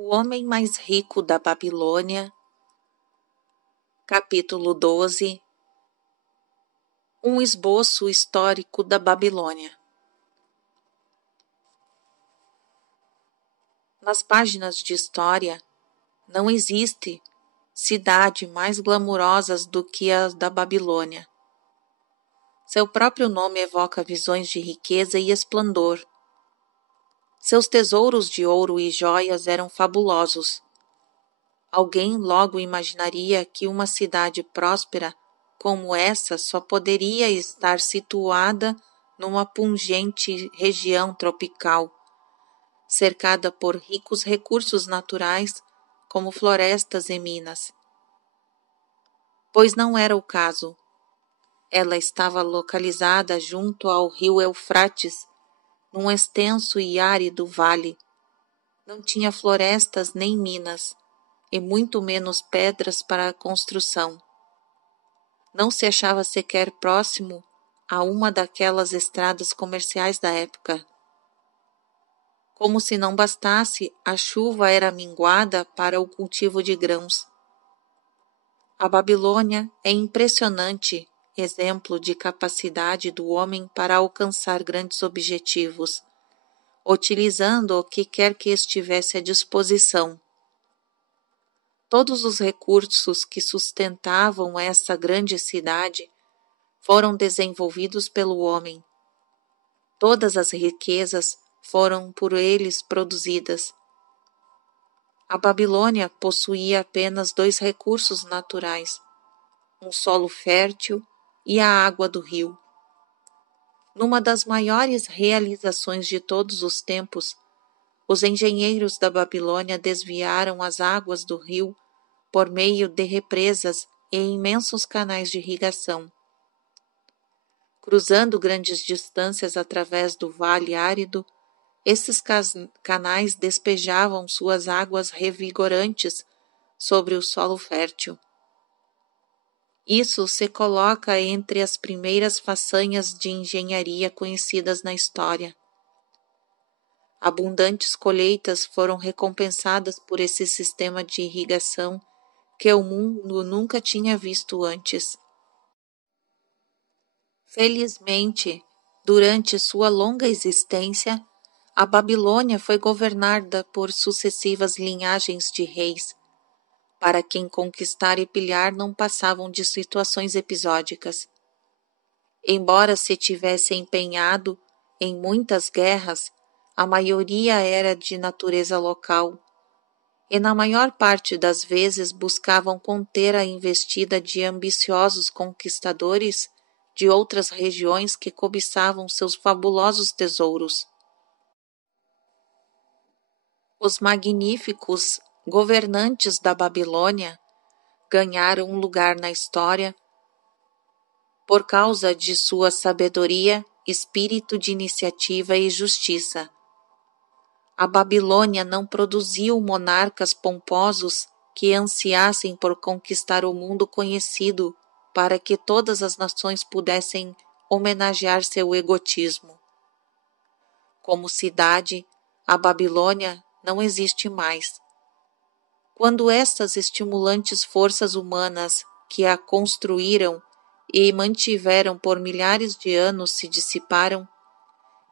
O homem mais rico da Babilônia, capítulo 12. Um esboço histórico da Babilônia. Nas páginas de história, não existe cidade mais glamurosa do que a da Babilônia. Seu próprio nome evoca visões de riqueza e esplendor. Seus tesouros de ouro e joias eram fabulosos. Alguém logo imaginaria que uma cidade próspera como essa só poderia estar situada numa pungente região tropical, cercada por ricos recursos naturais como florestas e minas. Pois não era o caso. Ela estava localizada junto ao rio Eufrates, num extenso e árido vale. Não tinha florestas nem minas, e muito menos pedras para a construção. Não se achava sequer próximo a uma daquelas estradas comerciais da época. Como se não bastasse, a chuva era minguada para o cultivo de grãos. A Babilônia é impressionante exemplo de capacidade do homem para alcançar grandes objetivos, utilizando o que quer que estivesse à disposição. Todos os recursos que sustentavam essa grande cidade foram desenvolvidos pelo homem. Todas as riquezas foram por eles produzidas. A Babilônia possuía apenas dois recursos naturais, um solo fértil e a água do rio. Numa das maiores realizações de todos os tempos, os engenheiros da Babilônia desviaram as águas do rio por meio de represas e imensos canais de irrigação. Cruzando grandes distâncias através do vale árido, esses canais despejavam suas águas revigorantes sobre o solo fértil. Isso se coloca entre as primeiras façanhas de engenharia conhecidas na história. Abundantes colheitas foram recompensadas por esse sistema de irrigação que o mundo nunca tinha visto antes. Felizmente, durante sua longa existência, a Babilônia foi governada por sucessivas linhagens de reis, para quem conquistar e pilhar não passavam de situações episódicas. Embora se tivesse empenhado em muitas guerras, a maioria era de natureza local, e na maior parte das vezes buscavam conter a investida de ambiciosos conquistadores de outras regiões que cobiçavam seus fabulosos tesouros. Os magníficos governantes da Babilônia ganharam um lugar na história por causa de sua sabedoria, espírito de iniciativa e justiça. A Babilônia não produziu monarcas pomposos que ansiassem por conquistar o mundo conhecido para que todas as nações pudessem homenagear seu egotismo. Como cidade, a Babilônia não existe mais. Quando estas estimulantes forças humanas que a construíram e mantiveram por milhares de anos se dissiparam,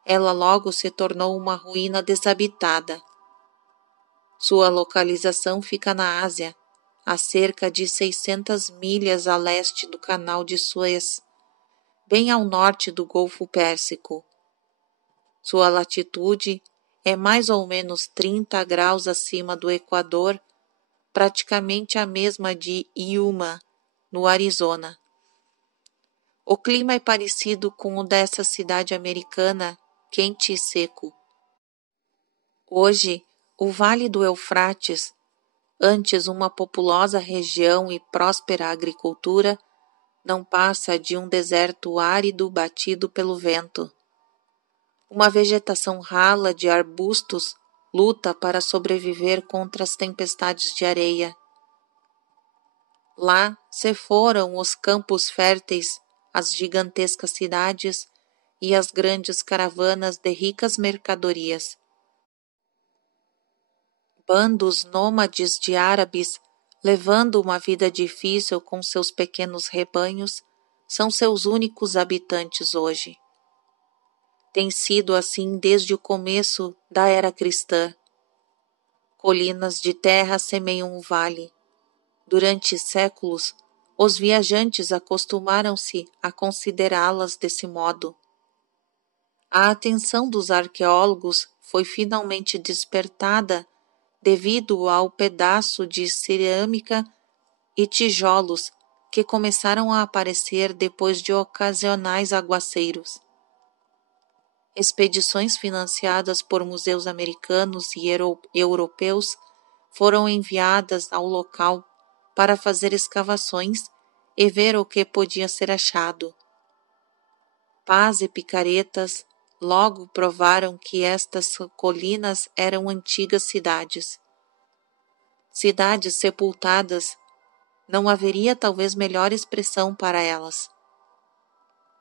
ela logo se tornou uma ruína desabitada. Sua localização fica na Ásia, a cerca de 600 milhas a leste do Canal de Suez, bem ao norte do Golfo Pérsico. Sua latitude é mais ou menos 30 graus acima do Equador, praticamente a mesma de Yuma, no Arizona. O clima é parecido com o dessa cidade americana, quente e seco. Hoje, o Vale do Eufrates, antes uma populosa região e próspera agricultura, não passa de um deserto árido batido pelo vento. Uma vegetação rala de arbustos luta para sobreviver contra as tempestades de areia. Lá se foram os campos férteis, as gigantescas cidades e as grandes caravanas de ricas mercadorias. Bandos nômades de árabes, levando uma vida difícil com seus pequenos rebanhos, são seus únicos habitantes hoje. Tem sido assim desde o começo da era cristã. Colinas de terra semeiam o vale. Durante séculos, os viajantes acostumaram-se a considerá-las desse modo. A atenção dos arqueólogos foi finalmente despertada devido ao pedaço de cerâmica e tijolos que começaram a aparecer depois de ocasionais aguaceiros. Expedições financiadas por museus americanos e europeus foram enviadas ao local para fazer escavações e ver o que podia ser achado. Pás e picaretas logo provaram que estas colinas eram antigas cidades. Cidades sepultadas, não haveria talvez melhor expressão para elas.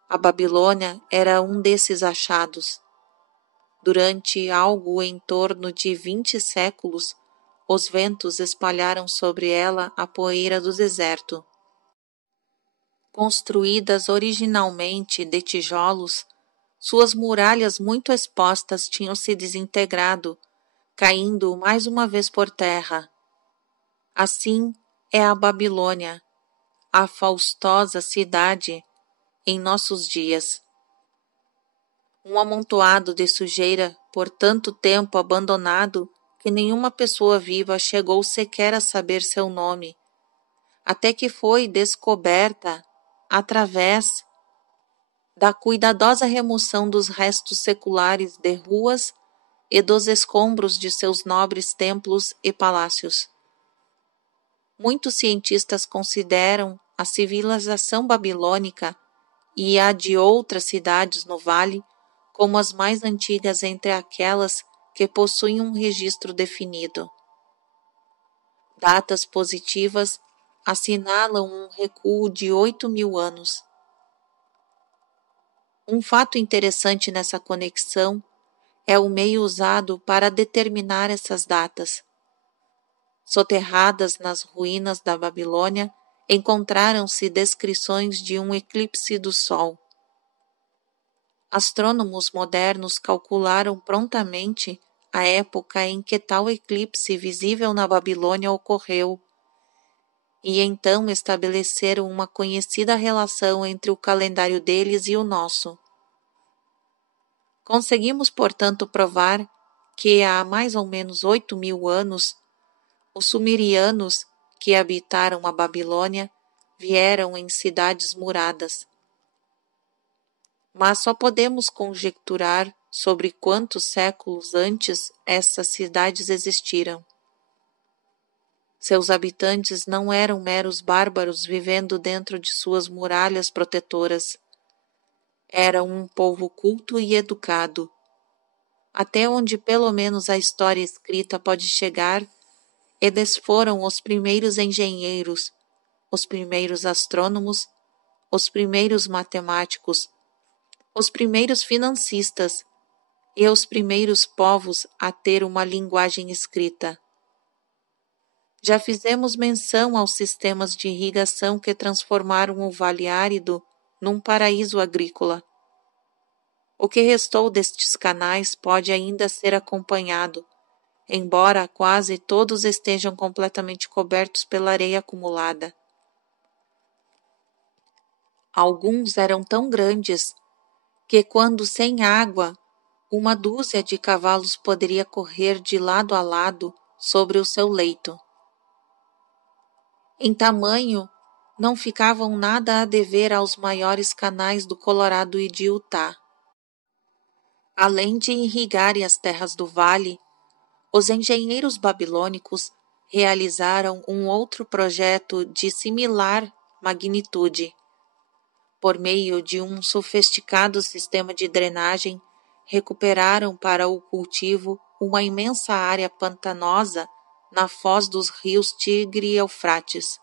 A Babilônia era um desses achados. Durante algo em torno de 20 séculos, os ventos espalharam sobre ela a poeira do deserto. Construídas originalmente de tijolos, suas muralhas muito expostas tinham se desintegrado, caindo mais uma vez por terra. Assim é a Babilônia, a faustosa cidade em nossos dias. Um amontoado de sujeira por tanto tempo abandonado que nenhuma pessoa viva chegou sequer a saber seu nome, até que foi descoberta através da cuidadosa remoção dos restos seculares de ruas e dos escombros de seus nobres templos e palácios. Muitos cientistas consideram a civilização babilônica e a de outras cidades no vale como as mais antigas entre aquelas que possuem um registro definido. Datas positivas assinalam um recuo de 8.000 anos. Um fato interessante nessa conexão é o meio usado para determinar essas datas. Soterradas nas ruínas da Babilônia, encontraram-se descrições de um eclipse do Sol. Astrônomos modernos calcularam prontamente a época em que tal eclipse visível na Babilônia ocorreu, e então estabeleceram uma conhecida relação entre o calendário deles e o nosso. Conseguimos, portanto, provar que há mais ou menos 8.000 anos, os sumerianos que habitaram a Babilônia vieram em cidades muradas. Mas só podemos conjecturar sobre quantos séculos antes essas cidades existiram. Seus habitantes não eram meros bárbaros vivendo dentro de suas muralhas protetoras. Eram um povo culto e educado. Até onde pelo menos a história escrita pode chegar, eles foram os primeiros engenheiros, os primeiros astrônomos, os primeiros matemáticos, os primeiros financistas e os primeiros povos a ter uma linguagem escrita. Já fizemos menção aos sistemas de irrigação que transformaram o vale árido num paraíso agrícola. O que restou destes canais pode ainda ser acompanhado, embora quase todos estejam completamente cobertos pela areia acumulada. Alguns eram tão grandes que, quando sem água, uma dúzia de cavalos poderia correr de lado a lado sobre o seu leito. Em tamanho, não ficavam nada a dever aos maiores canais do Colorado e de Utah. Além de irrigarem as terras do vale, os engenheiros babilônicos realizaram um outro projeto de similar magnitude. Por meio de um sofisticado sistema de drenagem, recuperaram para o cultivo uma imensa área pantanosa na foz dos rios Tigre e Eufrates.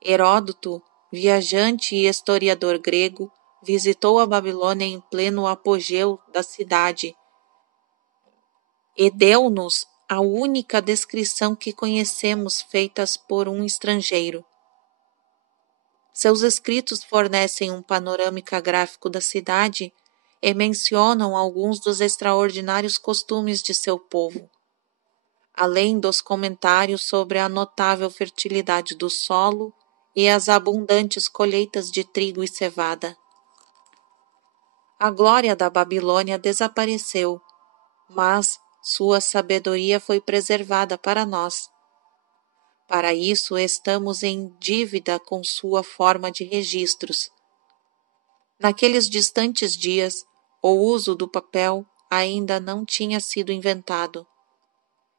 Heródoto, viajante e historiador grego, visitou a Babilônia em pleno apogeu da cidade e deu-nos a única descrição que conhecemos feitas por um estrangeiro. Seus escritos fornecem um panorâmica gráfico da cidade e mencionam alguns dos extraordinários costumes de seu povo, além dos comentários sobre a notável fertilidade do solo e as abundantes colheitas de trigo e cevada. A glória da Babilônia desapareceu, mas sua sabedoria foi preservada para nós. Para isso, estamos em dívida com sua forma de registros. Naqueles distantes dias, o uso do papel ainda não tinha sido inventado.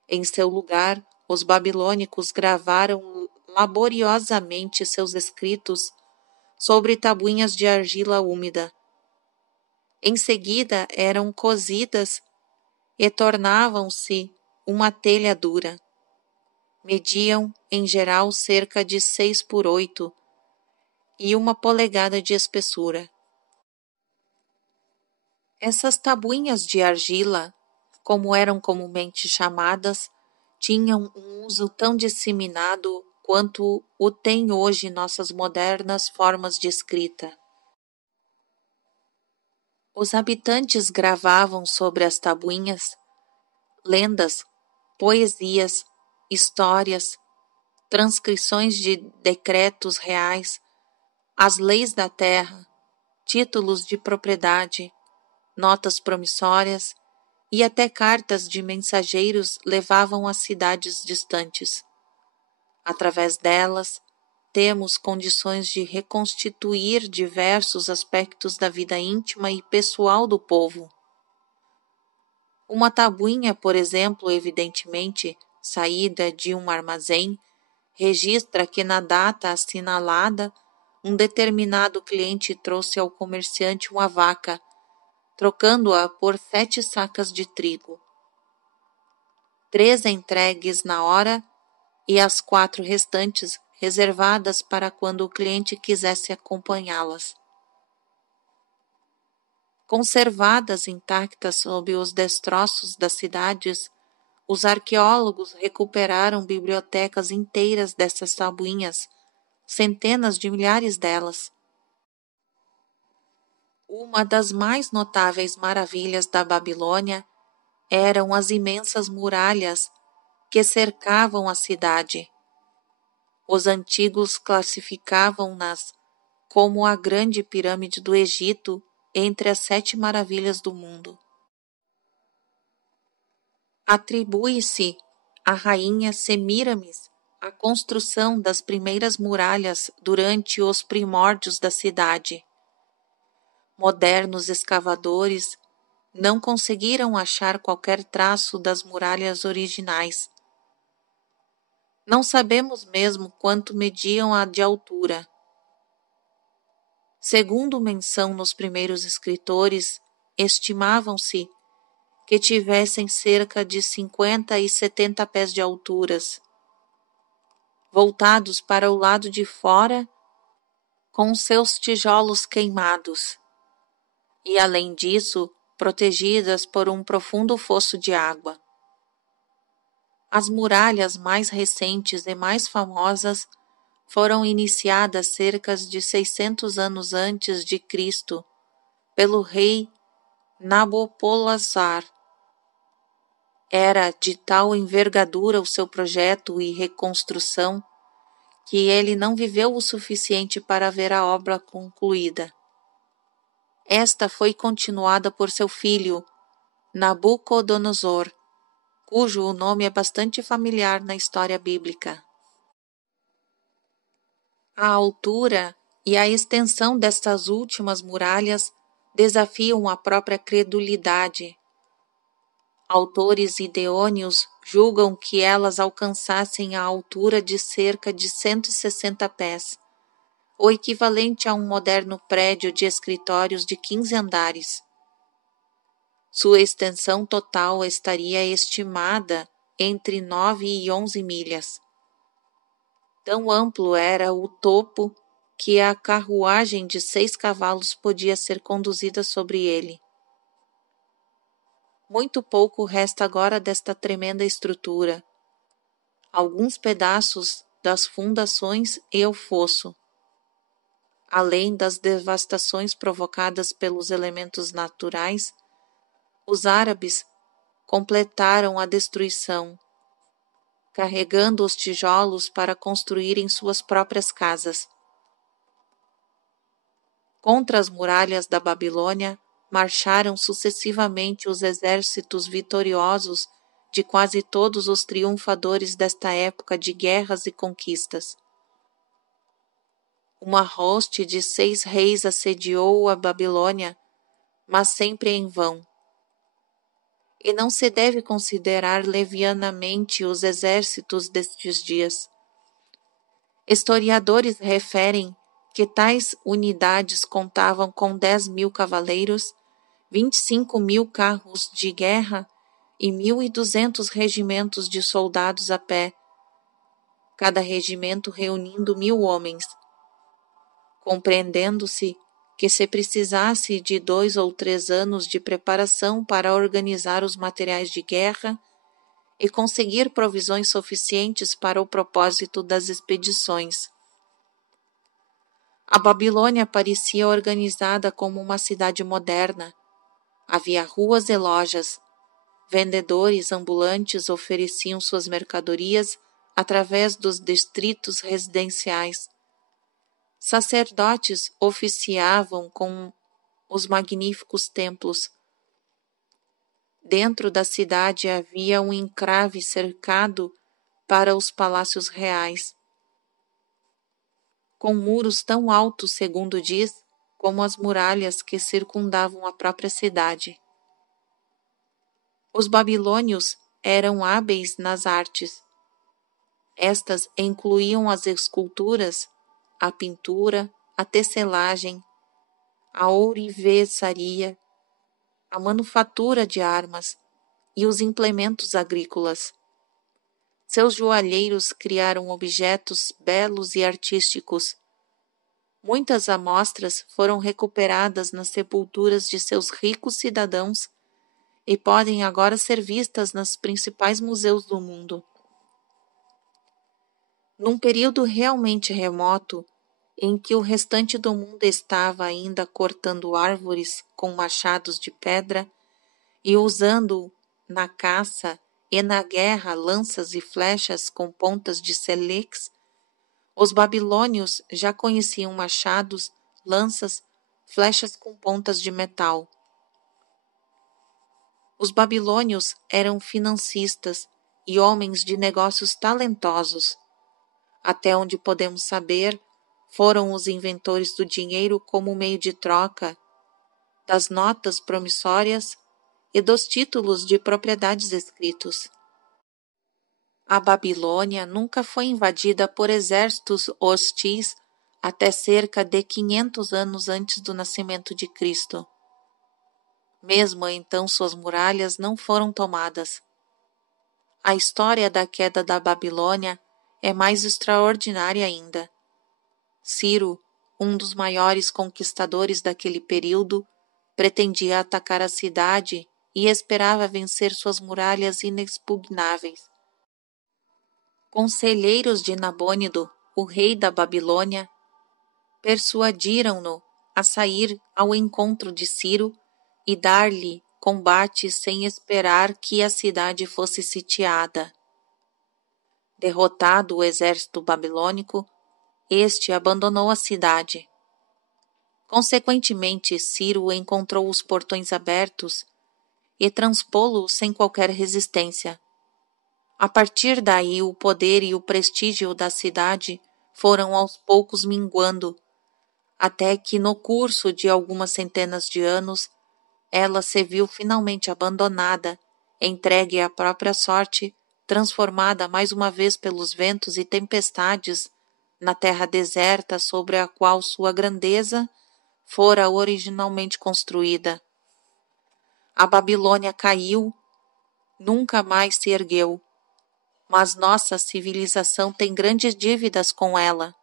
Em seu lugar, os babilônicos gravaram laboriosamente seus escritos sobre tabuinhas de argila úmida. Em seguida, eram cozidas e tornavam-se uma telha dura. Mediam, em geral, cerca de 6 por 8 e 1 polegada de espessura. Essas tabuinhas de argila, como eram comumente chamadas, tinham um uso tão disseminado quanto o têm hoje nossas modernas formas de escrita. Os habitantes gravavam sobre as tabuinhas lendas, poesias, histórias, transcrições de decretos reais, as leis da terra, títulos de propriedade, notas promissórias e até cartas de mensageiros levavam a cidades distantes. Através delas, temos condições de reconstituir diversos aspectos da vida íntima e pessoal do povo. Uma tabuinha, por exemplo, evidentemente saída de um armazém, registra que na data assinalada, um determinado cliente trouxe ao comerciante uma vaca, trocando-a por 7 sacas de trigo. 3 entregues na hora e as 4 restantes reservadas para quando o cliente quisesse acompanhá-las. Conservadas intactas sob os destroços das cidades, os arqueólogos recuperaram bibliotecas inteiras dessas tabuinhas, centenas de milhares delas. Uma das mais notáveis maravilhas da Babilônia eram as imensas muralhas que cercavam a cidade. Os antigos classificavam-nas como a grande pirâmide do Egito entre as 7 maravilhas do mundo. Atribui-se à rainha Semíramis a construção das primeiras muralhas durante os primórdios da cidade. Modernos escavadores não conseguiram achar qualquer traço das muralhas originais. Não sabemos mesmo quanto mediam a de altura. Segundo menção nos primeiros escritores, estimavam-se que tivessem cerca de 50 e 70 pés de alturas, voltados para o lado de fora com seus tijolos queimados, e além disso, protegidas por um profundo fosso de água. As muralhas mais recentes e mais famosas foram iniciadas cerca de 600 anos antes de Cristo pelo rei Nabopolassar. Era de tal envergadura o seu projeto e reconstrução que ele não viveu o suficiente para ver a obra concluída. Esta foi continuada por seu filho, Nabucodonosor, cujo nome é bastante familiar na história bíblica. A altura e a extensão destas últimas muralhas desafiam a própria credulidade. Autores ideôneos julgam que elas alcançassem a altura de cerca de 160 pés, o equivalente a um moderno prédio de escritórios de 15 andares. Sua extensão total estaria estimada entre 9 e 11 milhas. Tão amplo era o topo que a carruagem de 6 cavalos podia ser conduzida sobre ele. Muito pouco resta agora desta tremenda estrutura. Alguns pedaços das fundações e o fosso. Além das devastações provocadas pelos elementos naturais, os árabes completaram a destruição, carregando os tijolos para construírem suas próprias casas. Contra as muralhas da Babilônia marcharam sucessivamente os exércitos vitoriosos de quase todos os triunfadores desta época de guerras e conquistas. Uma hoste de 6 reis assediou a Babilônia, mas sempre em vão. E não se deve considerar levianamente os exércitos destes dias. Historiadores referem que tais unidades contavam com 10.000 cavaleiros, 25.000 carros de guerra e 1.200 regimentos de soldados a pé, cada regimento reunindo 1.000 homens. Compreendendo-se que se precisasse de 2 ou 3 anos de preparação para organizar os materiais de guerra e conseguir provisões suficientes para o propósito das expedições. A Babilônia parecia organizada como uma cidade moderna. Havia ruas e lojas. Vendedores ambulantes ofereciam suas mercadorias através dos distritos residenciais. Sacerdotes oficiavam com os magníficos templos. Dentro da cidade havia um encrave cercado para os palácios reais, com muros tão altos, segundo diz, como as muralhas que circundavam a própria cidade. Os babilônios eram hábeis nas artes. Estas incluíam as esculturas, a pintura, a tecelagem, a ourivesaria, a manufatura de armas e os implementos agrícolas. Seus joalheiros criaram objetos belos e artísticos. Muitas amostras foram recuperadas nas sepulturas de seus ricos cidadãos e podem agora ser vistas nos principais museus do mundo. Num período realmente remoto, em que o restante do mundo estava ainda cortando árvores com machados de pedra e usando na caça e na guerra lanças e flechas com pontas de sílex, os babilônios já conheciam machados, lanças, flechas com pontas de metal. Os babilônios eram financistas e homens de negócios talentosos. Até onde podemos saber, foram os inventores do dinheiro como meio de troca, das notas promissórias e dos títulos de propriedades escritos. A Babilônia nunca foi invadida por exércitos hostis até cerca de 500 anos antes do nascimento de Cristo. Mesmo então suas muralhas não foram tomadas. A história da queda da Babilônia é mais extraordinária ainda. Ciro, um dos maiores conquistadores daquele período, pretendia atacar a cidade e esperava vencer suas muralhas inexpugnáveis. Conselheiros de Nabônido, o rei da Babilônia, persuadiram-no a sair ao encontro de Ciro e dar-lhe combate sem esperar que a cidade fosse sitiada. Derrotado o exército babilônico, este abandonou a cidade. Consequentemente, Ciro encontrou os portões abertos e transpô-los sem qualquer resistência. A partir daí, o poder e o prestígio da cidade foram aos poucos minguando, até que, no curso de algumas centenas de anos, ela se viu finalmente abandonada, entregue à própria sorte, transformada mais uma vez pelos ventos e tempestades na terra deserta sobre a qual sua grandeza fora originalmente construída. A Babilônia caiu, nunca mais se ergueu, mas nossa civilização tem grandes dívidas com ela.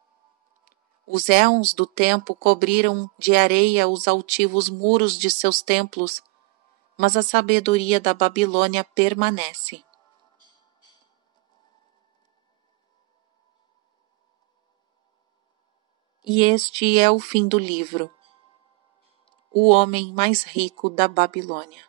Os éons do tempo cobriram de areia os altivos muros de seus templos, mas a sabedoria da Babilônia permanece. E este é o fim do livro. O homem mais rico da Babilônia.